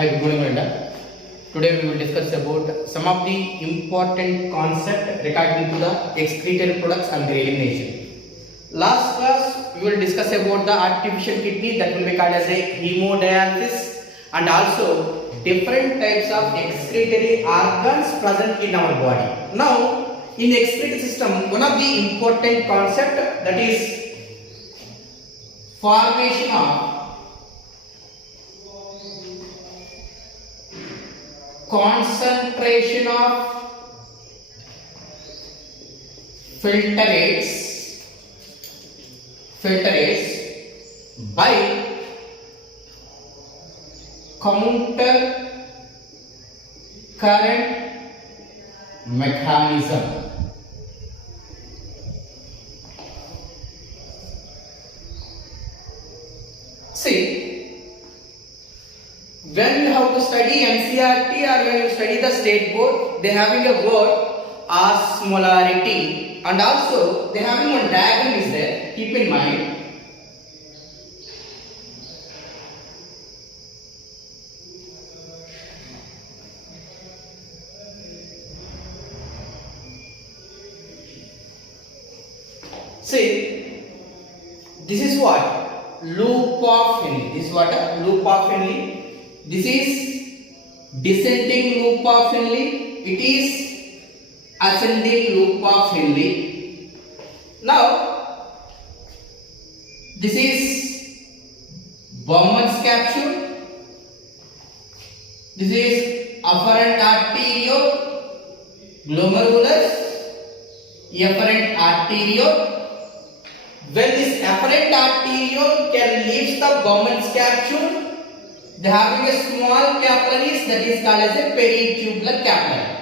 Hi, good morning, Melinda. Today we will discuss about some of the important concept regarding to the excretory products and their elimination. Last class we will discuss about the artificial kidney that will be called as a hemodialysis and also different types of excretory organs present in our body. Now, in the excretory system, one of the important concept that is formation of concentration of filtrates by counter current mechanism. See, when you have to study NCERT or when you study the state board, they having a word osmolarity and also they having one diagram is there. Keep in mind. See, this is what? Loop of Henle. This is what? A loop of Henle. This is descending loop of Henle. It is ascending loop of Henle. Now, this is Bowman's capsule. This is afferent arterioglomerulus, efferent arteriole. When this afferent arteriole can leave the Bowman's capsule, they having a small capillaries that is called as a peritubular capillary.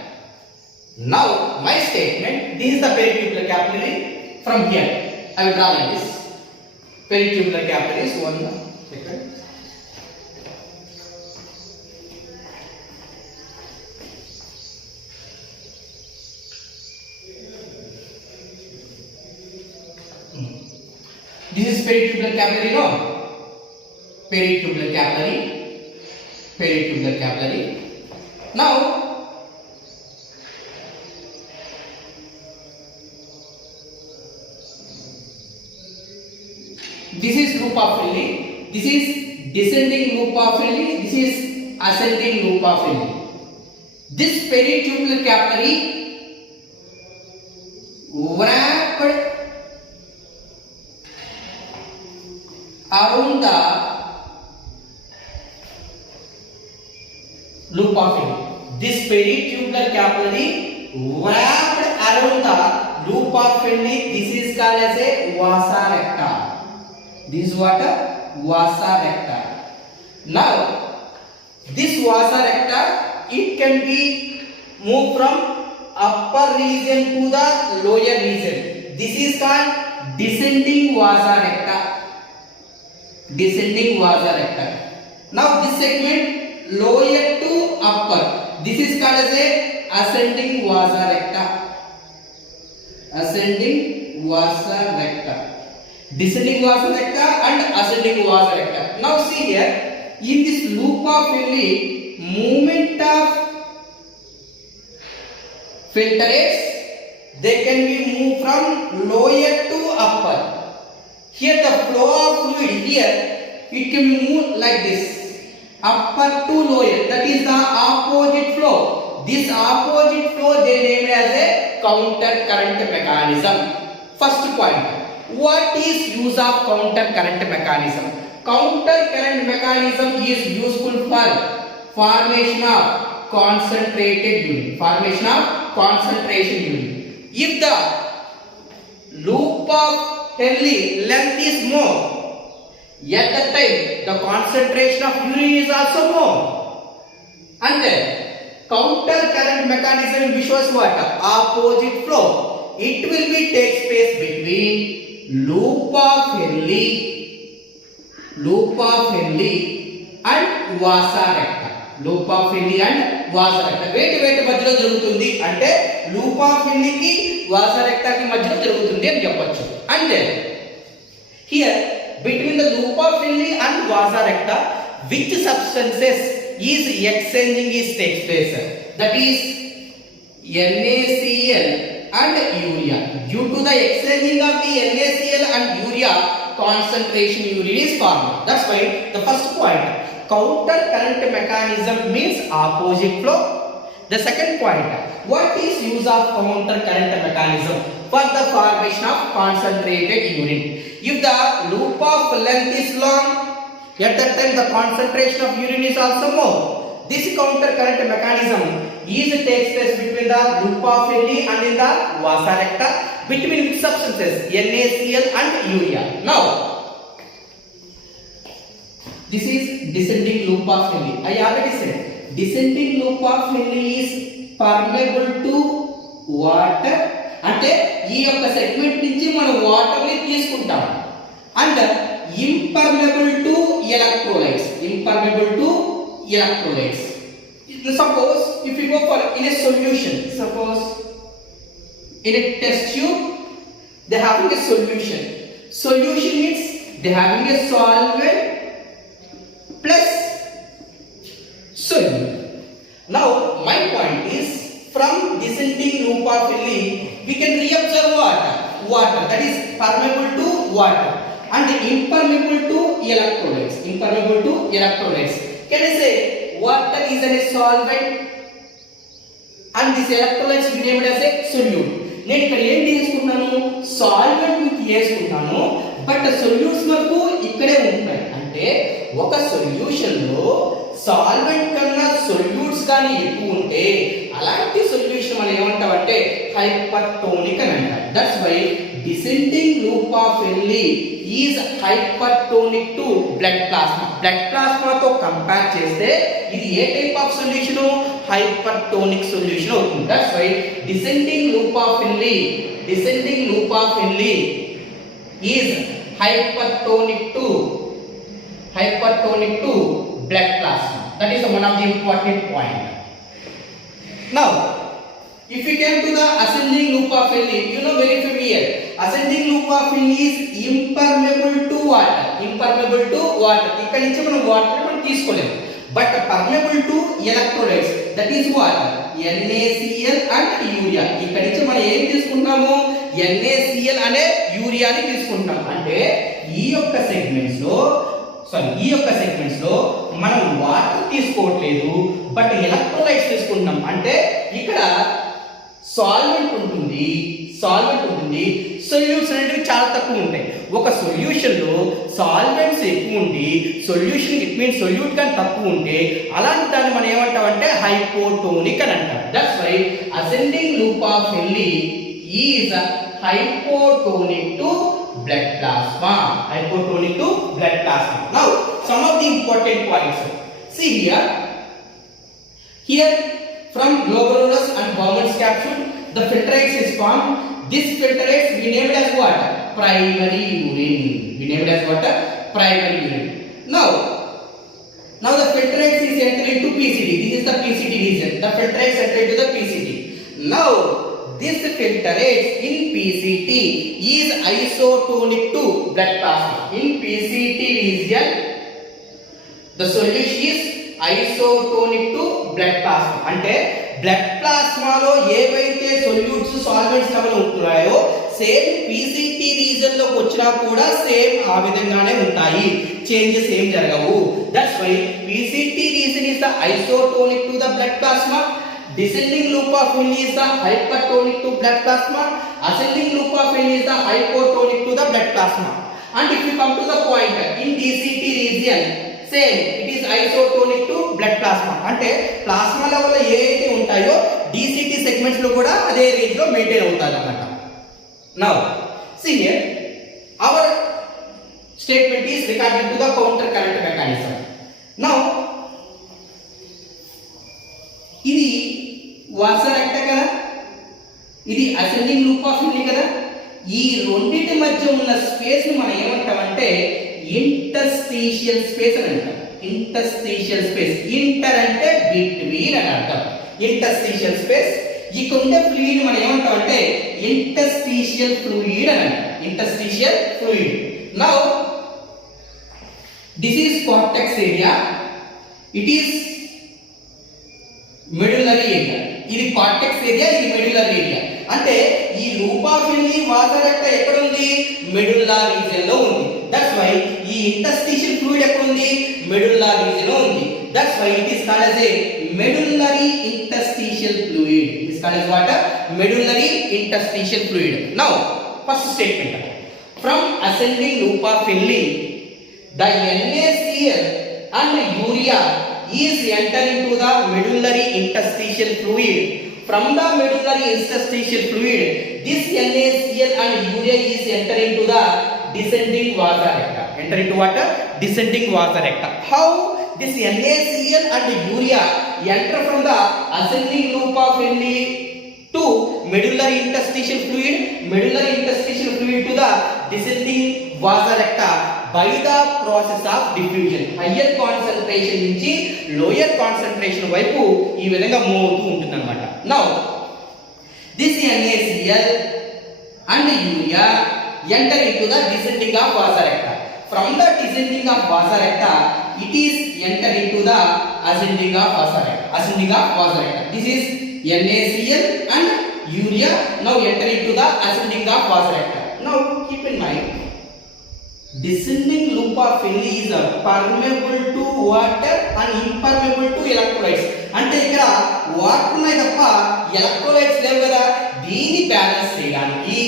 Now, my statement, this is the peritubular capillary. From here, I will draw like this. Peritubular capillaries, 1 second. This is peritubular capillary, no? Peritubular capillary. Peritubular capillary. Now, this is loop of Henle. This is descending loop of Henle. This is ascending loop of Henle. This peritubular capillary wrapped around the loop of Henle. This peritubular capillary wrapped around the loop of Henle. This is called as a vasa recta. This is what? Vasa recta. Now, this vasa recta, it can be moved from upper region to the lower region. This is called descending vasa recta. Descending vasa recta. Now, this segment lower to upper. This is called as a ascending vasa recta. Ascending vasa recta. Descending vasa recta and ascending vasa recta. Now see here, in this loop of Henle, movement of filtrates, they can be moved from lower to upper. Here the flow of fluid here, it can be moved like this, upper to lower. That is the opposite flow. This opposite flow they named as a counter current mechanism. First point. What is use of counter current mechanism? Counter current mechanism is useful for formation of concentrated unit. Formation of concentration unit. If the loop of Henle length is more, at that time the concentration of urine is also more. And then counter current mechanism which was what? Opposite flow. It will be take space between loop of Henle and vasa recta. Loop of Henle and vasa recta. Wait మధ్యలో జరుగుతుంది అంటే loop of Henle కి vasa recta కి మధ్యలో జరుగుతుంది అని చెప్పొచ్చు. And then here between the loop of Henle and vasa recta, which substances is exchanging is takes place. That is NaCl and urea. Due to the exchanging of the NaCl and urea, concentration urine is formed. That's why the first point, counter current mechanism means opposite flow. The second point, what is use of counter current mechanism? For the formation of concentrated urine. If the loop of length is long, at that time the concentration of urine is also more. This counter current mechanism takes place between the loop of Henle and in the vasa recta, between which substances NaCl and urea. Now this is descending loop of Henle. I already said descending loop of Henle is permeable to water. అంటే ఈ యొక్క segment నుంచి మనం water ని తీసుకుంటాం. And impermeable to electrolytes. Impermeable to electrolytes. Suppose if you go for in a solution, suppose in a test tube they having a solution. Solution means they having a solvent plus solute. Now my point is, from descending loop of Henle we can reabsorb water that is permeable to water and impermeable to electrolytes. Impermeable to electrolytes. Can I say water is a solvent and this electrolytes we named as a solute. నేను ఇక్కడ ఏం తీసుకున్నాను, solvent మీకు వేసుకున్నాను, but solutes నాకు ఇక్కడే ఉంటాయి. అంటే ఒక సొల్యూషన్ లో సాల్వెంట్ కన్నా సొల్యూట్స్ కానీ ఎక్కువ ఉంటే అలాంటి సొల్యూషన్ మనం ఏమంటామంటే హైపర్టోనిక్ అని అంటాం. That's why descending loop of Henle is hypertonic to blood plasma. Blood plasma తో కంపేర్ చేస్తే ఇది ఏ type of solution, hypertonic solution అవుతుంది. That's why descending loop of Henle is hypertonic to blood plasma. That is one of the important point. Now if you came to the ascending loop of Henle, you know very familiar. Ascending loop of Henle is impermeable to water. Impermeable to water. ఇక్కడ నుంచి మనం water మనం తీసుకోలేము. But permeable to electrolytes. That is what? NaCl and urea. ఇక్కడ నుంచి మనం ఏం తీసుకుంటాము? NaCl అనే యూరియాని తీసుకుంటాం. అంటే ఈ యొక్క సెగ్మెంట్స్ లో మనం వాటర్ తీసుకోవట్లేదు, బట్ ఎలక్ట్రోలైట్స్ తీసుకుంటున్నాం. అంటే ఇక్కడ సాల్వెంట్ ఉంటుంది, సొల్యూట్స్ అనేవి చాలా తక్కువ ఉంటాయి. ఒక సొల్యూషన్ లో సాల్వెంట్స్ ఎక్కువ ఉండి సొల్యూషన్ ఇట్ మీన్స్ సొల్యూట్ కానీ తక్కువ ఉంటే అలాంటి దాన్ని మనం ఏమంటామంటే హైపోటోనిక్ అని అంటాం. That's why ascending loop of Henle is hypotonic to blood plasma. Hypotonic to blood plasma. Now some of the important points. See here from glomerulus and Bowman's capsule the filtrates is formed. This filtrates we named as what? Primary urine. Now the filtrates is entered into PCD. This is the PCD region. The filtrates enter into the PCD. Now this filtrate in PCT is isotonic to blood plasma. In PCT region the solution is isotonic to blood plasma. అంటే blood ప్లాస్మాలో ఏవైతే solutes solvents level ఉంటున్నాయో same PCT region లోకి వచ్చినా కూడా same ఆ విధంగానే ఉంటాయి, చేంజెస్ ఏం జరగవు. That's why PCT reason is the isotonic to the blood plasma. Descending loop of Henle is the hypertonic to blood plasma. Ascending loop of Henle is the hypotonic to the blood plasma. And if you come to the point in DCT region, same it is isotonic to blood plasma. అంటే plasma level లో ఏదైతే ఉంటాయో DCT segments లో కూడా అదే range లో maintain అవుతాయి అన్నమాట. Now see here our statement is regarding to the counter current mechanism. Now ఇది వాసా రెక్టా కదా, ఇది అసెండింగ్ లూప్ ఆఫ్ Henle కదా. ఈ రెండింటి మధ్య ఉన్న స్పేస్ ని మనం ఏమంటామంటే ఇంటర్స్టీషియల్ స్పేస్ అని అంటాం. ఇంటర్స్టీషియల్ స్పేస్, ఇంటర్ అంటే బిట్వీన్ అని అర్థం. ఇంటర్స్టీషియల్ స్పేస్, ఇక్కడ ఉండే ఫ్లూయిడ్ మనం ఏమంటామంటే ఇంటర్స్టీషియల్ ఫ్లూయిడ్ అని అంటాం. Interstitial fluid. Now this is cortex area. It is ఇది కార్టెక్స్ ఏరియా, ఇది మెడుల్లర్ ఏరియా. అంటే ఈ లూప్ ఆఫ్ ఎల్లి వాసర్ రెక్ట ఎక్కడ ఉంది? మెడుల్లర్ రీజియన్ లో ఉంది. దట్స్ వై ఈ ఇంటర్స్టిషియల్ ఫ్లూయిడ్ ఎక్కడ ఉంది? మెడుల్లర్ రీజియన్ లో ఉంది. That's why it is called as a medullary interstitial fluid. It is called as what? Medullary interstitial fluid. Now, first statement. From ascending loop of Finley, the NaCl and urea is enter into the medullary interstitial fluid. From the medullary interstitial fluid, this NaCl and urea is enter into the descending vasa recta. Enter into what? Descending vasa recta. How? This NaCl and urea enter from the ascending loop of Henle to medullary interstitial fluid to the descending vasa recta by the process of diffusion. Higher concentration నుంచి lower concentration వైపు ఈ విధంగా move అవుతూ ఉంటుందన్నమాట. Now this NaCl and urea enter into the descending of vasa recta. From the descending of vasa recta, it is enter into the ascending of vasa recta. This is NaCl and urea now enter into the ascending of vasa recta. Now keep in mind, descending loop of Henle is permeable to water and impermeable to electrolytes. అంటే ఇక్కడ water ఉన్నాయి తప్ప electrolytes లేవు కదా. దీన్ని balance చేయడానికి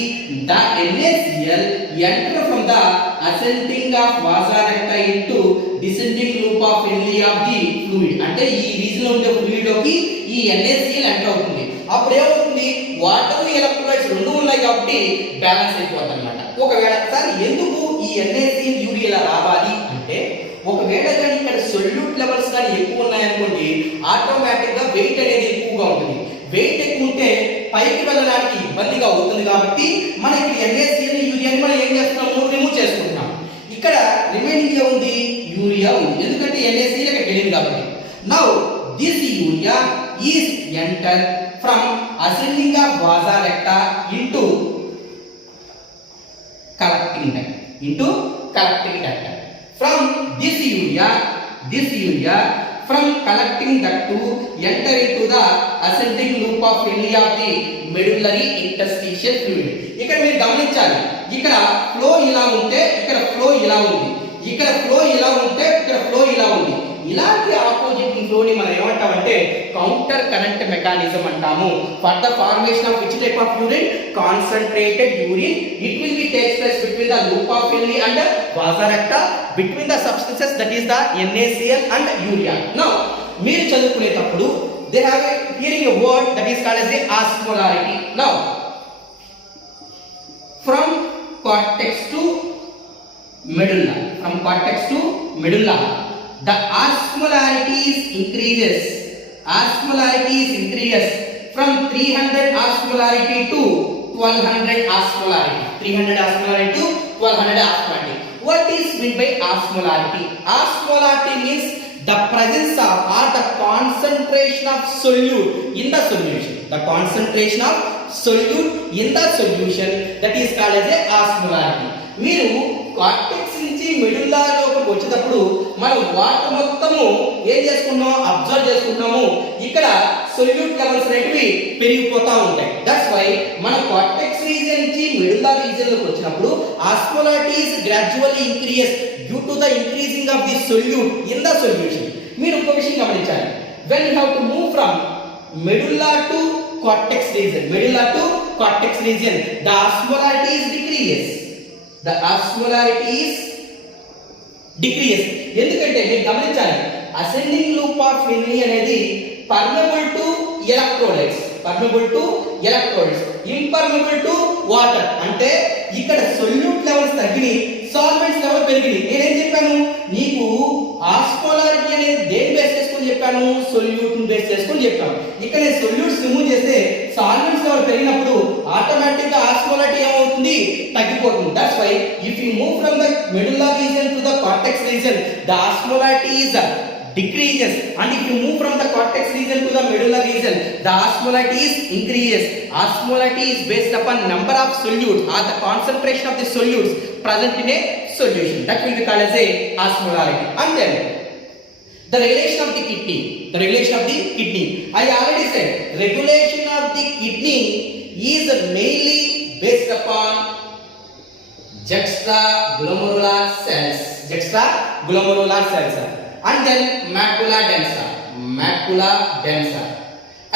the NaCl enter from the ascending of vasa recta into descending loop of Henle of the fluid. అంటే ఈ రీజన్ లో ఉండే ఫ్లూయిడ్ లోకి ఈ NaCl ఎంటర్ అవుతుంది. అప్పుడు ఏమవుతుంది? వాటర్ ఎలక్ట్రోలైట్స్ రెండు ఉన్నాయి కాబట్టి బ్యాలెన్స్ అయిపోతుంది అన్నమాట. ఒకవేళ సార్ ఎందుకు ఈ NaCl యూరియా ఇలా రావాలి అంటే, ఒకవేళ కానీ ఇక్కడ సొల్యూట్ లెవెల్స్ కానీ ఎక్కువ ఉన్నాయనుకోండి, ఆటోమేటిక్ గా వెయిట్ అనేది ఎక్కువగా ఉంటుంది. వెయిట్ ఎక్కువ ఉంటే పైకి వెళ్ళడానికి ఇబ్బందిగా అవుతుంది కాబట్టి మనం ఇక్కడ NaCl యూరియాని మనం ఏం చేస్తున్నాము? రిమూవ్ చేసుకుంటున్నాం. ఇక్కడ రిమైనింగ్ ఏముంది? యూరియా ఉంది. ఎందుకంటే NaCl ఇక్కడ వెళ్ళింది కాబట్టి. Now this urea is enter from ascending of vasa recta into collecting duct. From this urea from collecting duct to enter into the ascending loop of Henle of the medullary interstitial fluid. ఇక్కడ మీరు గమనించాలి, ఇక్కడ flow ఇలా ఉంటే ఇక్కడ flow ఇలా ఉంది, ఇక్కడ ఫ్లో ఇలా ఉంటే ఇక్కడ ఫ్లో ఇలా ఉంది. ఇలాంటి ఆపోజిట్ ఫ్లో ని మనం ఏమంటామంటే కౌంటర్ కరెంట్ మెకానిజం అంటాము. For the formation of which type of urine? Concentrated urine. It will be takes place between the loop of Henle and vasa recta, between the substances that is the NaCl and urea. Now మీరు చదువుకునేటప్పుడు they have hearing a word that is called as a osmolarity. Now from cortex to medulla, the osmolarities increases from 300 osmolarity to 1200 osmolarity. 300 osmolarity to 1200 osmolarity. What is meant by osmolarity? Osmolarity means the presence of or the concentration of solute in the solution. The concentration of solute in the solution, that is called as a osmolarity. మీరు cortex నుంచి medulla లోపలికి వచ్చేటప్పుడు మనం water మొత్తము ఏం చేసుకున్నాము? Observe చేసుకుంటున్నాము. ఇక్కడ సొల్యూట్ లెవెల్స్ అనేటివి పెరిగిపోతూ ఉంటాయి. దట్స్ వై మన కార్టెక్స్ రీజియన్ నుంచి మెడుల్లా రీజియన్ లోకి వచ్చినప్పుడు osmolarities gradually increase due to the increasing of the solute in the solution. మీరు ఒక విషయం గమనించాలి, when you have to move from medulla to cortex region, the osmolarity is decrease. ఎందుకంటే మీరు గమనించాలి, అసెండింగ్ లూప్ ఆఫ్ Henle అనేది permeable to electrolytes, impermeable to water. అంటే ఇక్కడ సొల్యూట్ లెవెల్స్ తగ్గినాయి, సాల్వెంట్స్ లెవెల్ పెరిగినాయి. నేనేం చెప్పాను నీకు? ఆస్మోలారిటీ అనేది దేని బేస్ చేసుకొని చెప్పాను? సొల్యూట్ ని బేస్ చేసుకొని చెప్పాను. ఇక్కడ సొల్యూట్స్ రిమూవ్ చేస్తే సాల్వెంట్స్ లెవెల్ పెరిగినప్పుడు ఆటోమేటిక్ గా ఆస్మోలారిటీ ఏమవుతుంది? తగ్గిపోతుంది. That's why if you move from the medulla region to the cortex region, the osmolarity is decreases, and if you move from the cortex region to the medulla region, the osmolarity is increases. Osmolarity is based upon number of solutes or the concentration of the solutes present in a solution. That will be called as a osmolarity. And then The regulation of the kidney. The regulation of the kidney. I already said regulation of the kidney is mainly based upon juxtaglomerular cells. Juxtaglomerular cells. And then macula densa. Macula densa.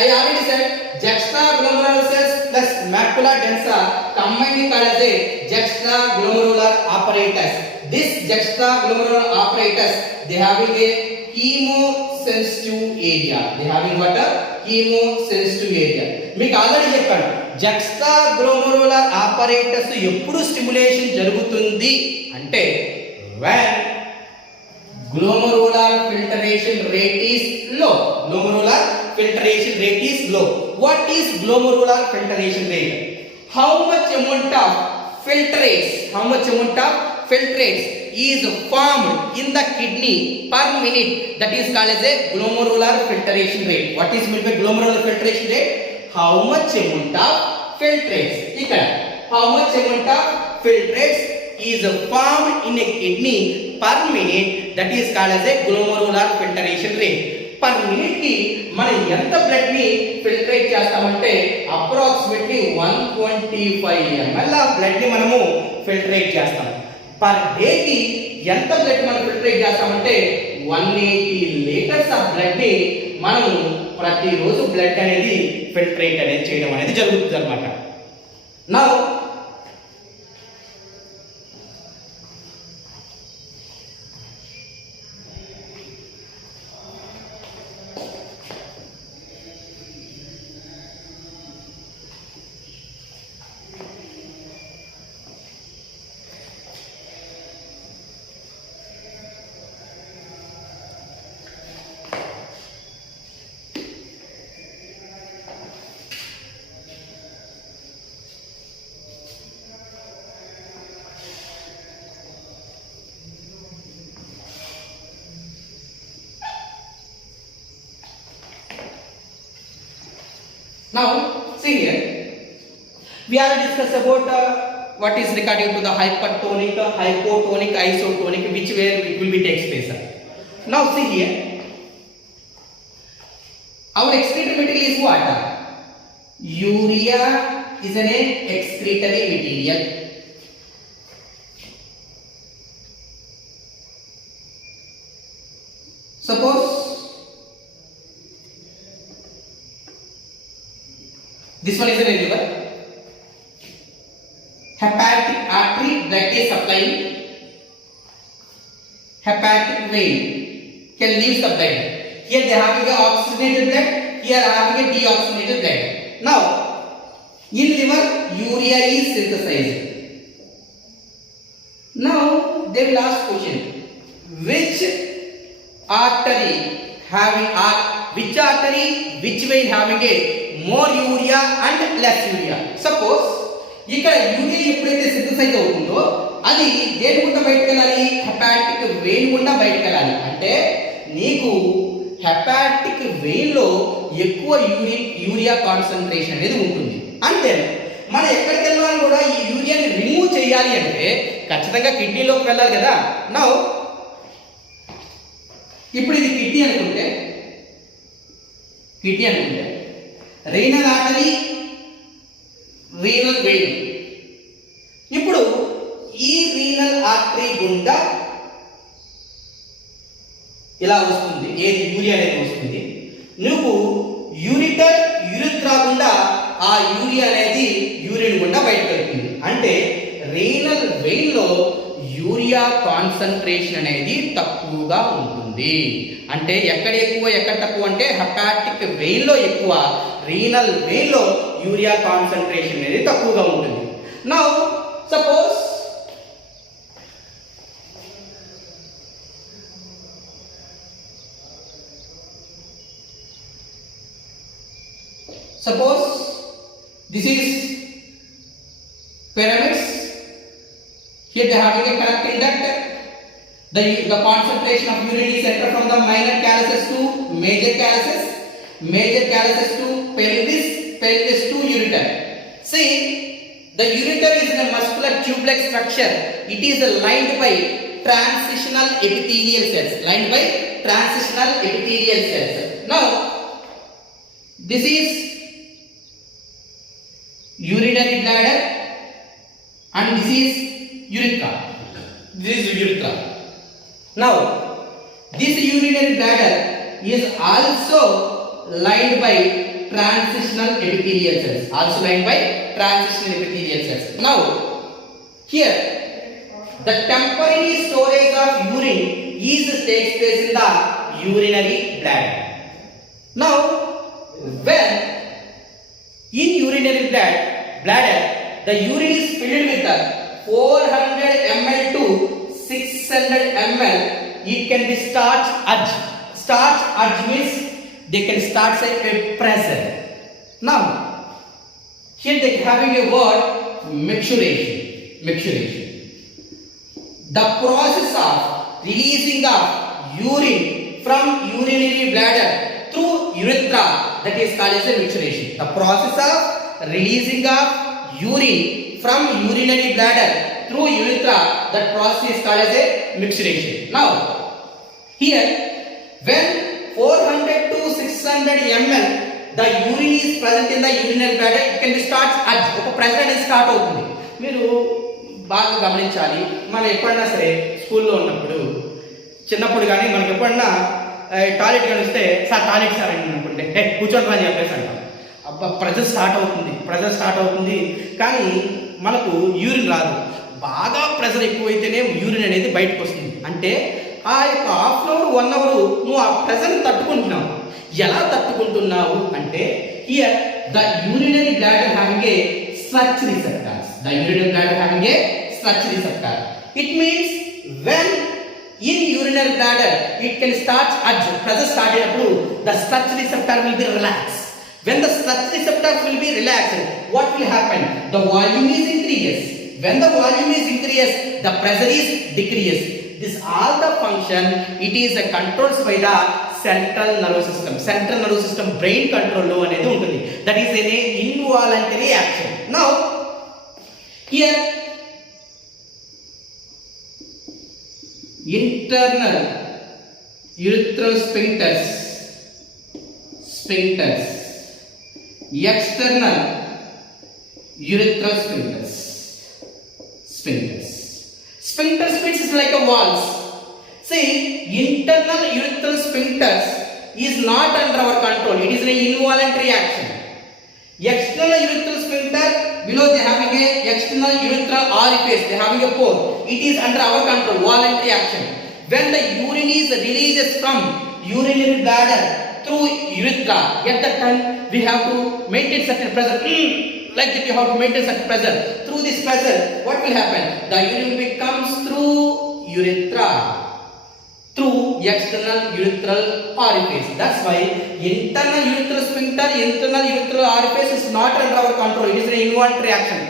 I already said juxtaglomerular cells plus macula densa combined called as a juxtaglomerular apparatus. This juxtaglomerular apparatus, they having a chemosensitive area. They having what? A chemosensitive area. మీకు already చెప్పాను జక్స్టాగ్లోమెరులర్ apparatus ఎప్పుడు stimulation జరుగుతుంది అంటే when glomerular filtration rate is low. Glomerular filtration rate is low. What is glomerular filtration rate? How much amount of filtrates is formed in the kidney per minute, that is called as a glomerular filtration rate. What is meant by glomerular filtration rate? How much amount of filtrates, how much amount of filtrates is formed in a kidney per minute, that is called as a glomerular filtration rate. Per minute ki మనం ఎంత blood ని filtrate చేస్తామంటే approximately 125 ml of blood ని మనము filtrate చేస్తాం. Per day కి ఎంత blood మనం ఫిల్టరేట్ చేస్తామంటే 180 లీటర్స్ ఆఫ్ బ్లడ్ ని మనం ప్రతిరోజు బ్లడ్ అనేది ఫిల్టరేట్ అనేది చేయడం అనేది జరుగుతుంది అన్నమాట. Now Now, see here, we have discussed about what is regarding to the hypertonic, hypotonic, isotonic, which way it will be takes place. Now, see here, our excretory material is what? Urea is an excretory material. Suppose this one is a liver. Hepatic artery blood is supplying. Hepatic vein can leave the blood. Here they are having a oxygenated blood. Here are having a deoxygenated blood. Now, in liver, urea is synthesized. Now, they will ask question: which artery having which vein having a more urea and less urea? Suppose ఇక్కడ urea ఎప్పుడైతే synthesise అవుతుందో అది దేని గుండా బయటకు వెళ్ళాలి? Hepatic vein గుండా బయటకు వెళ్ళాలి. అంటే నీకు హెపాటిక్ వెయిన్ లో ఎక్కువ యూరియా కాన్సంట్రేషన్ అనేది ఉంటుంది. అంటే మనం ఎక్కడికి వెళ్ళాలి కూడా ఈ యూరియాని రిమూవ్ చేయాలి అంటే ఖచ్చితంగా కిడ్నీలోకి వెళ్ళాలి కదా. నౌ ఇప్పుడు ఇది కిడ్నీ అనుకుంటే రీనల్ ఆర్టరీ, రీనల్ వెయిన్. ఇప్పుడు ఈ రీనల్ ఆర్టరీ గుండా ఇలా వస్తుంది, ఏది యూరియా అనేది వస్తుంది. నువ్వు యూరిటర్ యూరిత్రా గుండా ఆ యూరియా అనేది యూరిన్ గుండా బయటకు వెళ్తుంది. అంటే రీనల్ వెయిన్ లో యూరియా కాన్సంట్రేషన్ అనేది తక్కువగా ఉంటుంది. అంటే ఎక్కడ ఎక్కువ ఎక్కడ తక్కువ అంటే హెపాటిక్ వెయిన్ లో ఎక్కువ, రీనల్ వెయిన్ లో యూరియా కాన్సంట్రేషన్ అనేది తక్కువగా ఉంటుంది. Now suppose this is pyramids. Here they are having a connecting duct. The concentration of urine is entered from the minor calyces to major calyces to pelvis to ureter. See, the ureter is a muscular tube-like structure. It is lined by transitional epithelial cells. Lined by transitional epithelial cells. Now, this is urinary bladder and this is urethra. This is urethra. Now, this urinary bladder is also lined by transitional epithelial cells. Also lined by transitional epithelial cells. Now, here the temporary storage of urine takes place in the urinary bladder. Now, when in urinary bladder, the urine is filled with 400 ml to 600 ml. It can be starch urge. Starch urge means they can start a pressure. Now, here they having a word micturition. Micturition. The process of releasing of urine from urinary bladder through urethra, that is called as a micturition. The process of releasing of urine from urinary bladder through urethra, that process is called as a micturition. Now, here when 400 to 600 ml the urine is present in the urinary bladder, it can be start at ఒక pressure అనేది start అవుతుంది. మీరు బాగా గమనించాలి. మనం ఎప్పుడైనా సరే స్కూల్లో ఉన్నప్పుడు చిన్నప్పుడు కానీ మనకి ఎప్పుడన్నా టాయిలెట్ కనిపిస్తే సార్ టాయిలెట్ సార్ అని అనుకుంటే కూర్చోండి అని చెప్పేసి అంటాం. అబ్బా ప్రెషర్ స్టార్ట్ అవుతుంది కానీ మనకు యూరిన్ రాదు. బాగా ప్రెషర్ ఎక్కువైతేనే యూరిన్ అనేది బయటకు వస్తుంది. అంటే ఆ యొక్క హాఫ్ అన్ అవర్ 1 అవర్ నువ్వు ఆ ప్రెషర్ని తట్టుకుంటున్నావు. ఎలా తట్టుకుంటున్నావు అంటే here the urinary bladder having a stretch receptors. The urinary bladder having a stretch receptor. It means when in urinary bladder it can start urge. Pressure start అయినప్పుడు the stretch receptor will be relaxed. When the stretch receptors will be relaxed, what will happen? The volume is increased. When the volume is increased, the pressure is decreased. This all the function it is controlled by the central nervous system. Central nervous system brain control లో అనేది ఉంటుంది. That is an involuntary action. Now here internal urethral sphincters, external urethral sphincters means like a walls. See, internal urethral sphincters is not under our control. It is an involuntary action. External urethral sphincter, below they having a external urethral orifice, they having a pore. It is under our control, voluntary action. When the urine is released from urinary bladder through urethra, at that time we have to maintain certain pressure. Like that you have to maintain certain pressure. Through this pressure, what will happen? The urine comes through urethra, through external urethral orifice. That's why internal urethral sphincter, internal urethral orifice is not under our control. It is an involuntary action.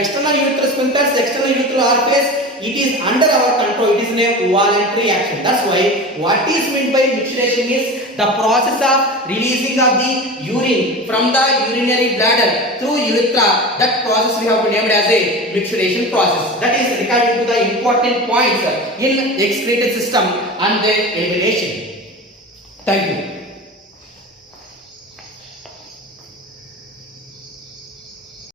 External urethral sphincters, external urethral orifice, it is under our control. It is a voluntary action. That's why what is meant by micturition is the process of releasing of the urine from the urinary bladder through urethra. That process we have named as a micturition process. That is regarding to the important points in excretory system and the elimination. Thank you.